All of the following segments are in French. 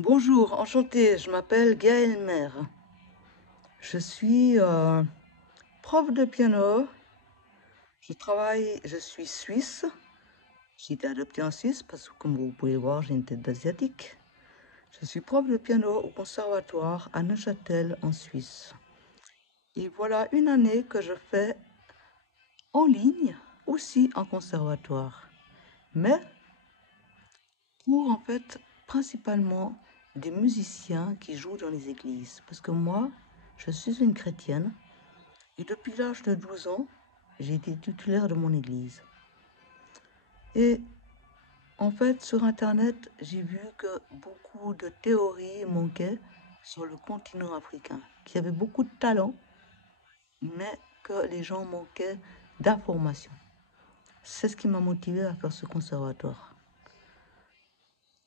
Bonjour, enchantée, je m'appelle Gaëlle Maire. Je suis prof de piano. Je suis suisse. J'ai été adoptée en Suisse parce que, comme vous pouvez voir, j'ai une tête d'asiatique. Je suis prof de piano au conservatoire à Neuchâtel en Suisse. Et voilà une année que je fais en ligne, aussi en conservatoire. Mais pour en fait principalement des musiciens qui jouent dans les églises. Parce que moi, je suis une chrétienne. Et depuis l'âge de 12 ans, j'ai été tutélaire de mon église. Et en fait, sur Internet, j'ai vu que beaucoup de théories manquaient sur le continent africain, qu'il y avait beaucoup de talent, mais que les gens manquaient d'informations. C'est ce qui m'a motivé à faire ce conservatoire.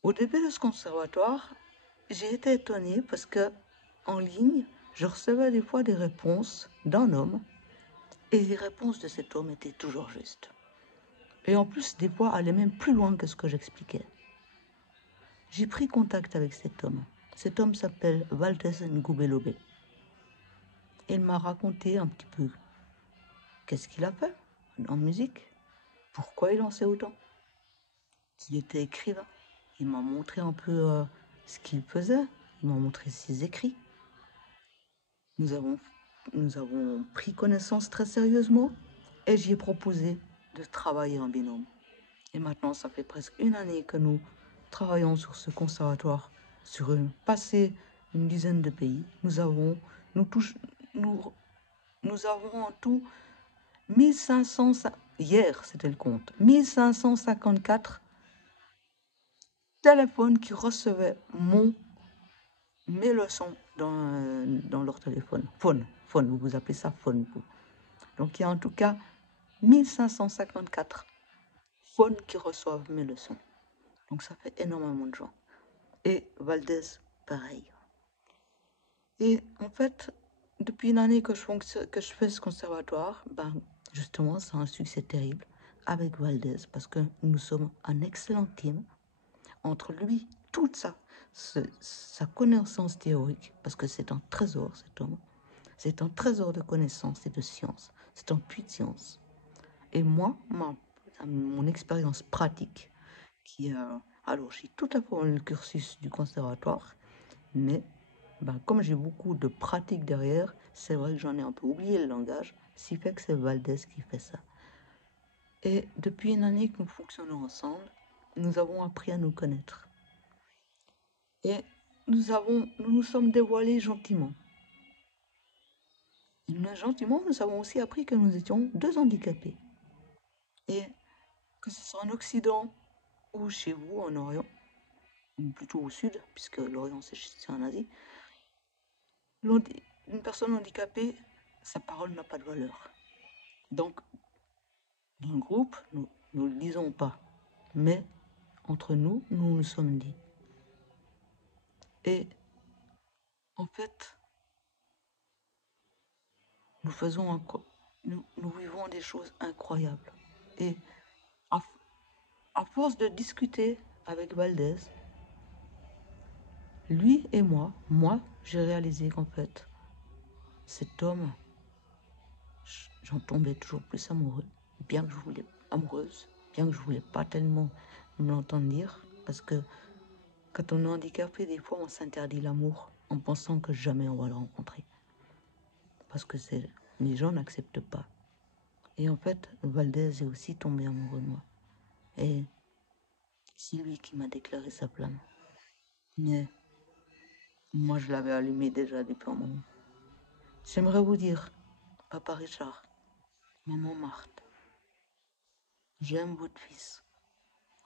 Au début de ce conservatoire, j'ai été étonnée parce que en ligne, je recevais des fois des réponses d'un homme et les réponses de cet homme étaient toujours justes. Et en plus, des fois, aller même plus loin que ce que j'expliquais. J'ai pris contact avec cet homme. Cet homme s'appelle Valdez Ngoubelobe. Il m'a raconté un petit peu qu'est-ce qu'il a fait en musique, pourquoi il en sait autant. Il était écrivain. Il m'a montré un peu ce qu'il faisait. Il m'a montré ses écrits. Nous avons, nous avons pris connaissance très sérieusement et j'y ai proposé de travailler en binôme. Et maintenant, ça fait presque une année que nous travaillons sur ce conservatoire, passé une dizaine de pays. Nous, touche- nous, nous avons en tout 1500, hier c'était le compte, 1554 téléphones qui recevaient mes leçons dans leur téléphone. Phone, vous appelez ça phone, vous. Donc il y a en tout cas 1554 phones qui reçoivent mes leçons. Donc ça fait énormément de gens. Et Valdez, pareil. Et en fait, depuis une année que je fais ce conservatoire, ben, justement, c'est un succès terrible avec Valdez parce que nous sommes un excellent team entre lui, toute sa connaissance théorique, parce que c'est un trésor cet homme, c'est un trésor de connaissances et de sciences, c'est un puits de science. Et moi, mon expérience pratique, alors j'ai tout à fait le cursus du conservatoire, mais ben, comme j'ai beaucoup de pratique derrière, c'est vrai que j'en ai un peu oublié le langage, ce qui fait que c'est Valdez qui fait ça. Et depuis une année que nous fonctionnons ensemble, nous avons appris à nous connaître. Et nous sommes dévoilés gentiment. Gentiment, nous avons aussi appris que nous étions deux handicapés. Et que ce soit en Occident ou chez vous en Orient, ou plutôt au Sud, puisque l'Orient c'est en Asie, une personne handicapée, sa parole n'a pas de valeur. Donc, dans le groupe, nous ne le disons pas, mais entre nous, nous nous sommes dit. Et en fait, nous vivons des choses incroyables. Et à, à force de discuter avec Valdez, lui et moi, j'ai réalisé qu'en fait, cet homme, j'en tombais toujours plus amoureux, bien que je voulais amoureuse, bien que je voulais pas tellement me l'entendre dire, parce que quand on est handicapé, des fois on s'interdit l'amour en pensant que jamais on va le rencontrer, parce que les gens n'acceptent pas. Et en fait, Valdez est aussi tombé amoureux de moi, et c'est lui qui m'a déclaré sa flamme. Mais moi, je l'avais allumé déjà depuis un moment. J'aimerais vous dire, Papa Richard, Maman Marthe, j'aime votre fils.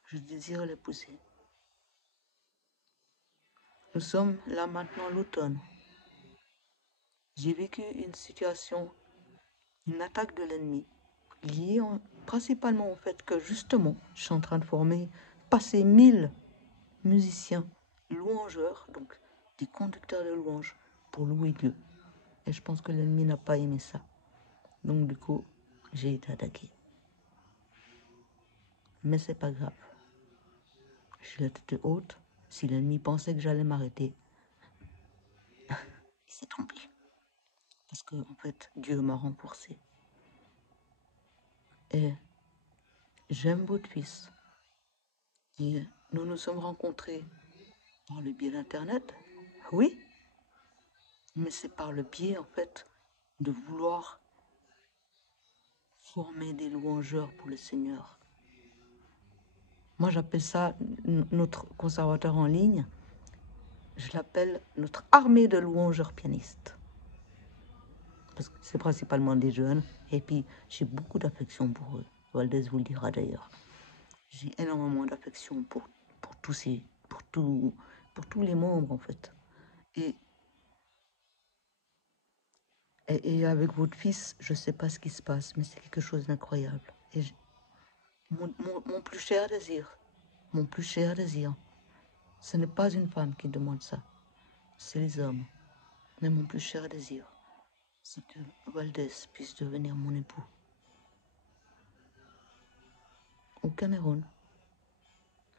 Je désire l'épouser. Nous sommes là maintenant l'automne. J'ai vécu une situation, une attaque de l'ennemi, liée principalement au fait que justement, je suis en train de passer 1000 musiciens louangeurs, donc des conducteurs de louanges, pour louer Dieu. Et je pense que l'ennemi n'a pas aimé ça. Donc du coup, j'ai été attaqué. Mais c'est pas grave. J'ai la tête haute. Si l'ennemi pensait que j'allais m'arrêter, il s'est trompé. Parce que, en fait, Dieu m'a renforcé. Et j'aime votre fils. Et nous nous sommes rencontrés par le biais d'Internet. Oui, mais c'est par le biais, en fait, de vouloir former des louangeurs pour le Seigneur. Moi, j'appelle ça notre conservateur en ligne. Je l'appelle notre armée de louangeurs pianistes. Parce que c'est principalement des jeunes. Et puis, j'ai beaucoup d'affection pour eux. Valdez vous le dira d'ailleurs. J'ai énormément d'affection pour tous les membres, en fait. Et, et avec votre fils, je ne sais pas ce qui se passe, mais c'est quelque chose d'incroyable. Et mon plus cher désir, ce n'est pas une femme qui demande ça, c'est les hommes. Mais mon plus cher désir, c'est que Valdez puisse devenir mon époux. Au Cameroun.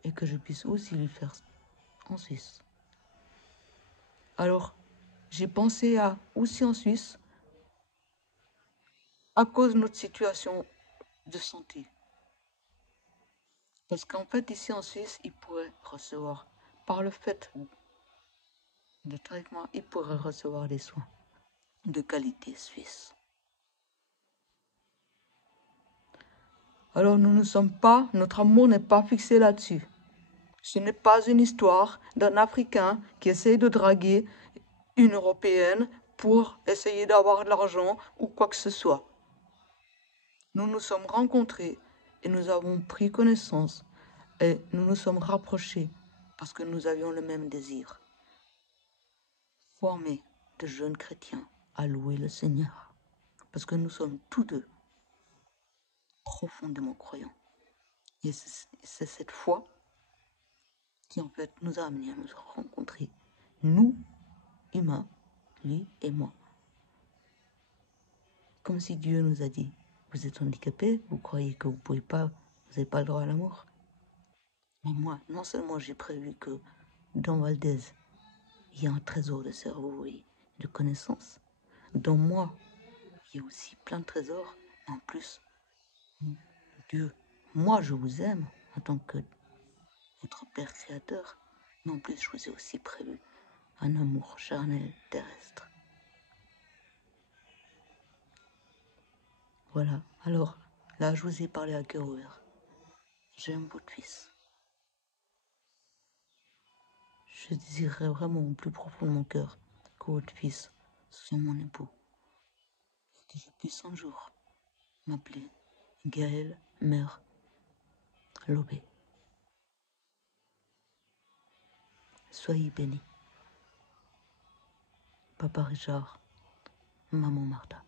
Et que je puisse aussi lui faire en Suisse. Alors, j'ai pensé à aussi en Suisse, à cause de notre situation de santé. Parce qu'en fait, ici en Suisse, il pourrait recevoir, par le fait de traitement, il pourrait recevoir des soins de qualité suisse. Alors nous ne sommes pas, notre amour n'est pas fixé là-dessus. Ce n'est pas une histoire d'un Africain qui essaye de draguer une Européenne pour essayer d'avoir de l'argent ou quoi que ce soit. Nous nous sommes rencontrés et nous avons pris connaissance et nous nous sommes rapprochés parce que nous avions le même désir. Former de jeunes chrétiens à louer le Seigneur. Parce que nous sommes tous deux profondément croyants. Et c'est cette foi qui en fait nous a amenés à nous rencontrer. Nous, humains, lui et moi. Comme si Dieu nous a dit, vous êtes handicapés, vous croyez que vous pouvez pas, vous n'avez pas le droit à l'amour. Mais moi, non seulement j'ai prévu que dans Valdez, il y a un trésor de cerveau et de connaissances. Dans moi, il y a aussi plein de trésors. En plus, Dieu, moi je vous aime en tant que votre Père Créateur. Mais en plus, je vous ai aussi prévu un amour charnel terrestre. Voilà, alors là, je vous ai parlé à cœur ouvert. J'aime votre fils. Je désirerais vraiment au plus profond de mon cœur que votre fils soit mon époux. Que je puisse un jour m'appeler Gaëlle Mère Lobé. Soyez bénis. Papa Richard, Maman Martha.